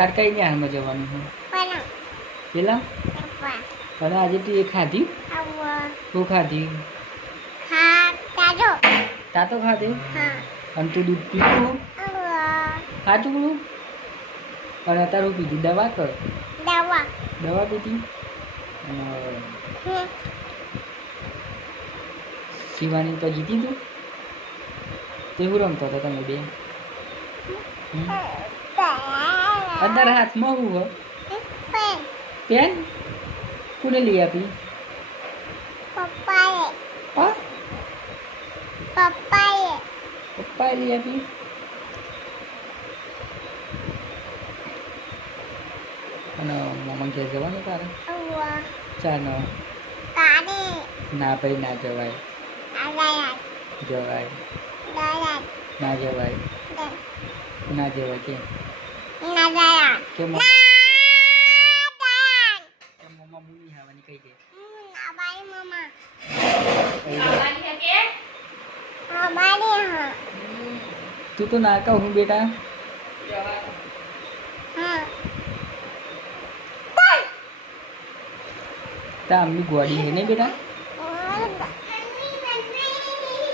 તાર કઈ જ્ઞાનમાં જવાનું છે પેલા પણ આજે તું એ ખાધી શું ખાધી તાતો ખાધી અને તું દૂધ પીધું ખાતું પેલું અને અત્યારે હું પીધી દવા કર દવા પીધી શિવાની તો જીતી તું તે હું રમતો હતો તમે બે અત્યારે હાથમાં હું હો પેન કોને લઈ આપી પપ્પાએ લઈ આપી અને મમ્મા ઘેર જવાનું તારે ચાલો ના ભાઈ ના જવાય જવાય ના જવાય ના જવાય કે મમ્મા મૂવી આવવાની કઈ દે તું તો ના કહું બેટા તા અમની ગોડી है नहीं बेटा